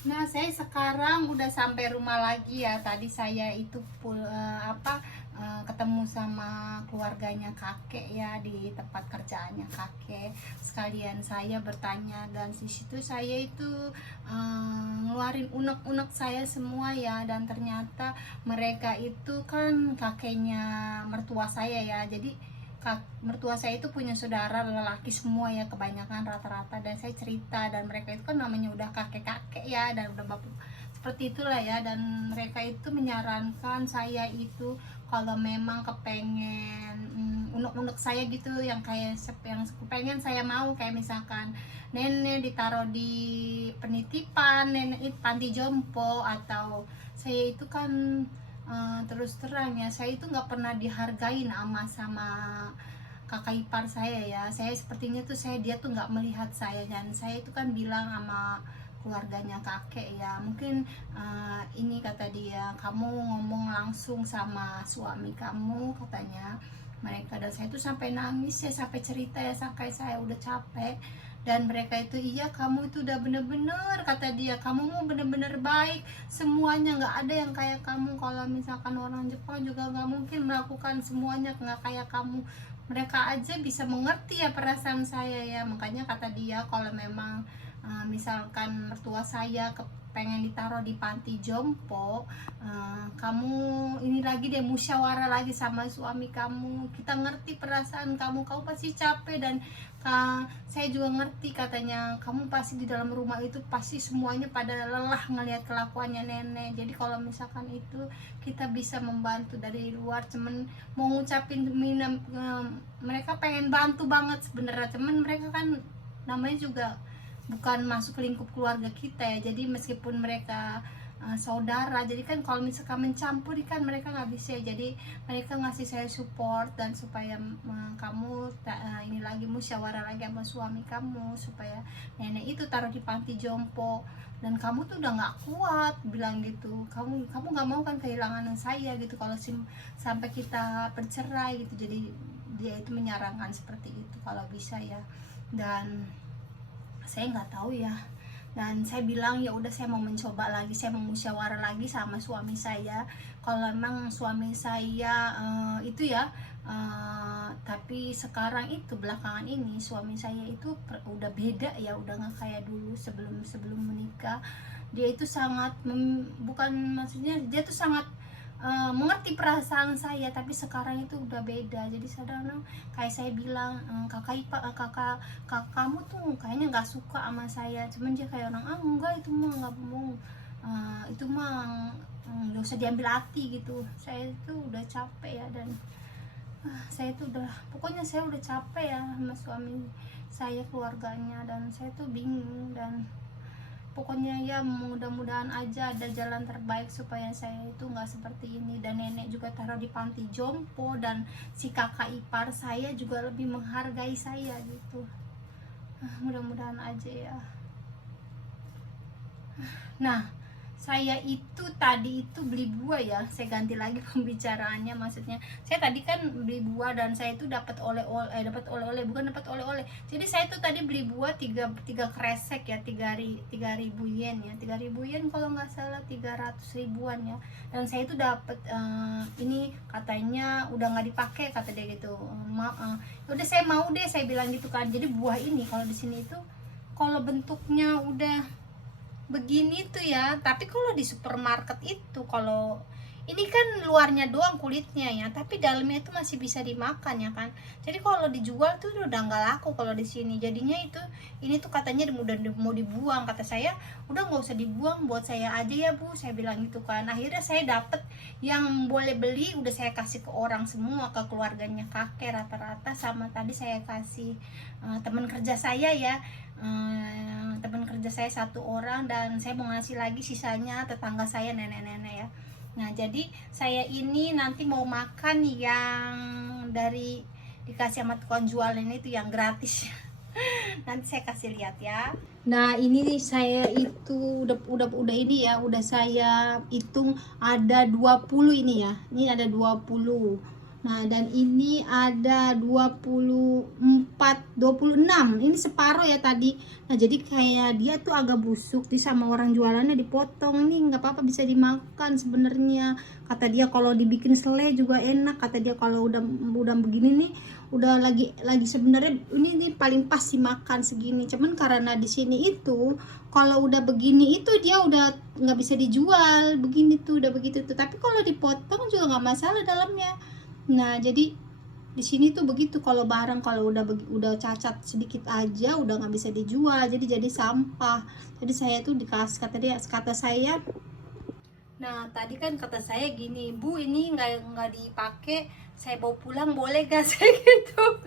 Nah, saya sekarang udah sampai rumah lagi ya. Tadi saya itu ketemu sama keluarganya kakek ya di tempat kerjaannya kakek. Sekalian saya bertanya dan di situ saya itu ngeluarin unek-unek saya semua ya, dan ternyata mereka itu kan kakeknya mertua saya ya. Jadi mertua saya itu punya saudara lelaki semua ya, kebanyakan rata-rata, dan saya cerita, dan mereka itu kan namanya udah kakek-kakek ya, dan udah bapak seperti itulah ya, dan mereka itu menyarankan saya itu kalau memang kepengen unek-unek saya gitu, yang kayak yang kepengen saya mau, kayak misalkan nenek ditaruh di penitipan, nenek itu panti jompo, atau saya itu kan terus terang ya, saya itu nggak pernah dihargain sama kakak ipar saya ya. Saya sepertinya tuh dia tuh nggak melihat saya, dan saya itu kan bilang sama keluarganya kakek ya, mungkin ini kata dia, kamu ngomong langsung sama suami kamu katanya mereka. Dan saya tuh sampai nangis ya, sampai cerita ya, sampai saya udah capek. Dan mereka itu, iya kamu itu udah bener-bener, kata dia, kamu mau bener-bener baik semuanya, nggak ada yang kayak kamu. Kalau misalkan orang Jepang juga nggak mungkin melakukan semuanya nggak kayak kamu. Mereka aja bisa mengerti ya perasaan saya ya. Makanya kata dia, kalau memang misalkan mertua saya pengen ditaruh di panti jompo, kamu ini lagi deh, musyawarah lagi sama suami kamu, kita ngerti perasaan kamu, kamu pasti capek, dan saya juga ngerti katanya, kamu pasti di dalam rumah itu pasti semuanya pada lelah ngelihat kelakuannya nenek. Jadi kalau misalkan itu kita bisa membantu dari luar, cuman mau ngucapin minam, mereka pengen bantu banget sebenarnya, cuman mereka kan namanya juga bukan masuk lingkup keluarga kita ya. Jadi meskipun mereka saudara, jadi kan kalau misalkan mencampur kan mereka nggak bisa. Jadi mereka ngasih saya support, dan supaya kamu ini lagi musyawarah lagi sama suami kamu supaya nenek itu taruh di panti jompo, dan kamu tuh udah nggak kuat bilang gitu, kamu nggak mau kan kehilangan saya gitu kalau sampai kita bercerai gitu. Jadi dia itu menyarankan seperti itu kalau bisa ya. Dan saya nggak tahu ya, dan saya bilang ya udah, saya mau mencoba lagi, saya mau musyawarah lagi sama suami saya. Kalau memang suami saya itu ya, tapi sekarang itu belakangan ini suami saya itu udah beda ya, udah nggak kayak dulu sebelum sebelum menikah. Dia itu sangat bukan, maksudnya dia tuh sangat mengerti perasaan saya, tapi sekarang itu udah beda. Jadi kadang kayak saya bilang, kakak kamu tuh kayaknya nggak suka sama saya, cuman dia kayak orang, enggak, itu mah nggak mau, itu mah nggak usah diambil hati gitu. Saya itu udah capek ya, dan saya tuh udah, pokoknya saya udah capek ya sama suami saya, keluarganya, dan saya tuh bingung. Dan pokoknya ya mudah-mudahan aja ada jalan terbaik supaya saya itu nggak seperti ini, dan nenek juga taruh di panti jompo, dan si kakak ipar saya juga lebih menghargai saya gitu. Mudah-mudahan aja ya. Nah, saya itu tadi itu beli buah ya, saya ganti lagi pembicaraannya. Maksudnya saya tadi kan beli buah, dan saya itu dapat oleh-oleh, bukan dapat oleh-oleh. Jadi saya itu tadi beli buah tiga kresek ya, 3.000 yen ya, 3.000 yen kalau nggak salah, 300 ribuan ya. Dan saya itu dapat ini katanya udah nggak dipakai kata dia gitu. Udah saya mau deh, saya bilang gitu kan. Jadi buah ini kalau di sini itu kalau bentuknya udah begini tuh ya, tapi kalau di supermarket itu, kalau ini kan luarnya doang kulitnya ya, tapi dalamnya itu masih bisa dimakan ya kan. Jadi kalau dijual tuh udah nggak laku kalau di sini. Jadinya itu, ini tuh katanya udah mau dibuang. Kata saya, udah nggak usah dibuang, buat saya aja ya bu, saya bilang gitu kan. Akhirnya saya dapet yang boleh beli, udah saya kasih ke orang semua, ke keluarganya kakek rata-rata, sama tadi saya kasih teman kerja saya ya, teman kerja saya satu orang, dan saya mau ngasih lagi sisanya tetangga saya, nenek-nenek ya. Nah jadi saya ini nanti mau makan yang dari dikasih sama tukang jualan itu yang gratis. Nanti saya kasih lihat ya. Nah ini saya itu udah ini ya, udah saya hitung ada 20 ini ya. Ini ada 20. Nah, dan ini ada 26. Ini separuh ya tadi. Nah, jadi kayak dia tuh agak busuk. Di sama orang jualannya dipotong. Nih nggak apa-apa, bisa dimakan sebenarnya. Kata dia kalau dibikin selai juga enak. Kata dia kalau udah begini nih, udah lagi sebenarnya ini nih paling pas dimakan segini. Cuman karena di sini itu kalau udah begini itu dia udah nggak bisa dijual. Begini tuh udah begitu tuh. Tapi kalau dipotong juga nggak masalah dalamnya. Nah, jadi di sini tuh begitu, kalau barang kalau udah cacat sedikit aja udah nggak bisa dijual, jadi sampah. Jadi saya tuh dikasih, kata saya, nah tadi kan kata saya gini, Bu ini nggak dipakai, saya bawa pulang boleh gak? Saya gitu.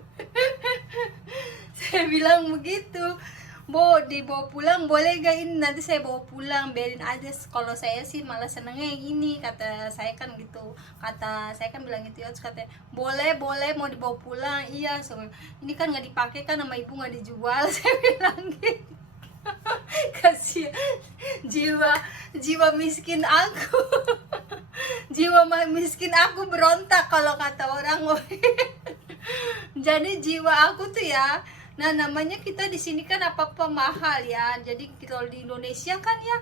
Saya bilang begitu, Bo dibawa pulang boleh gak, ini nanti saya bawa pulang, biarin aja. Kalau saya sih malah senengnya yang ini, kata saya kan gitu. Kata saya kan bilang gitu ya, terus katanya boleh mau dibawa pulang. Iya, so ini kan nggak dipakai kan sama ibu, nggak dijual. Saya bilang gitu. Kasih jiwa miskin aku. Jiwa miskin aku berontak kalau kata orang. Jadi jiwa aku tuh ya, nah namanya kita di sini kan apa-apa mahal ya. Jadi kalau di Indonesia kan ya,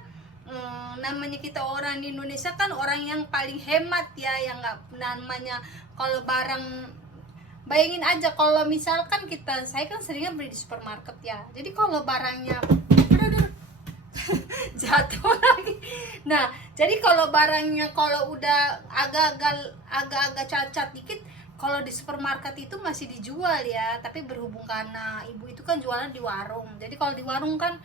namanya kita orang di Indonesia kan orang yang paling hemat ya, yang nggak namanya kalau barang, bayangin aja kalau misalkan saya kan seringnya beli di supermarket ya. Jadi kalau barangnya jatuh lagi. Nah, jadi kalau barangnya kalau udah agak-agak cacat dikit, kalau di supermarket itu masih dijual ya. Tapi berhubung karena ibu itu kan jualan di warung, jadi kalau di warung kan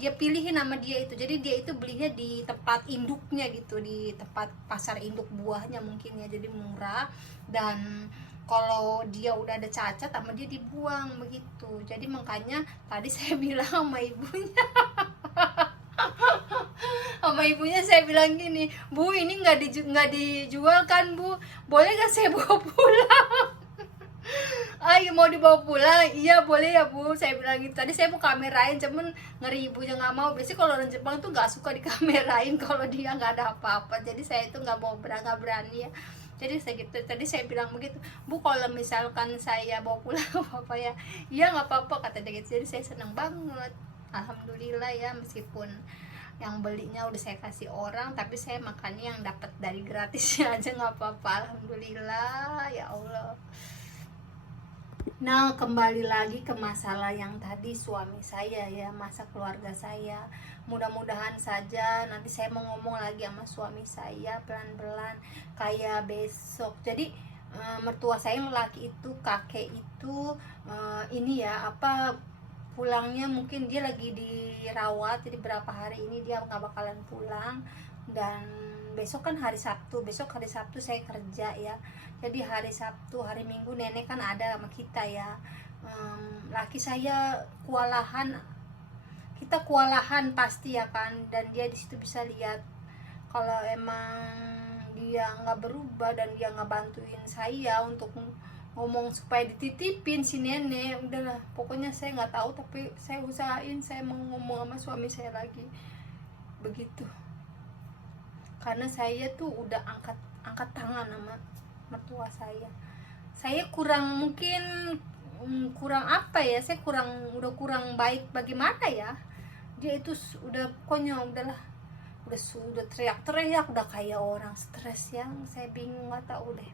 dia pilihin nama dia itu. Jadi dia itu belinya di tempat induknya gitu, di tempat pasar induk buahnya mungkin ya, jadi murah. Dan kalau dia udah ada cacat sama dia dibuang begitu. Jadi makanya tadi saya bilang sama ibunya, sama ibunya saya bilang gini, Bu ini nggak dijual kan Bu, boleh nggak saya bawa pulang? Ayo mau dibawa pulang, iya boleh ya Bu, saya bilang gitu. Tadi saya mau kamerain, cuman ngeri ibunya nggak mau. Biasanya kalau orang Jepang tuh nggak suka dikamerain kalau dia nggak ada apa-apa. Jadi saya itu nggak berani ya. Jadi saya gitu, tadi saya bilang begitu, Bu kalau misalkan saya bawa pulang apa ya, iya nggak apa-apa kata dia gitu. Jadi saya senang banget, alhamdulillah ya, meskipun yang belinya udah saya kasih orang, tapi saya makannya yang dapat dari gratisnya aja nggak apa-apa, alhamdulillah ya Allah. Nah, kembali lagi ke masalah yang tadi suami saya ya, masa keluarga saya. Mudah-mudahan saja nanti saya mau ngomong lagi sama suami saya pelan-pelan kayak besok. Jadi mertua saya yang laki itu, kakek itu, ini ya apa, pulangnya mungkin dia lagi dirawat, jadi berapa hari ini dia nggak bakalan pulang. Dan besok kan hari Sabtu, saya kerja ya. Jadi hari Sabtu, hari Minggu nenek kan ada sama kita ya. Laki saya kewalahan, kita kewalahan pasti ya kan. Dan dia di situ bisa lihat kalau emang dia nggak berubah dan dia nggak bantuin saya untuk ngomong supaya dititipin si nenek. Udahlah, pokoknya saya nggak tahu, tapi saya usahain saya mau ngomong sama suami saya lagi begitu. Karena saya tuh udah angkat tangan sama mertua saya kurang, mungkin kurang apa ya, saya udah kurang baik bagaimana ya. Dia itu udah, pokoknya udahlah, udah teriak-teriak, udah kayak orang stres yang saya bingung, nggak tahu deh.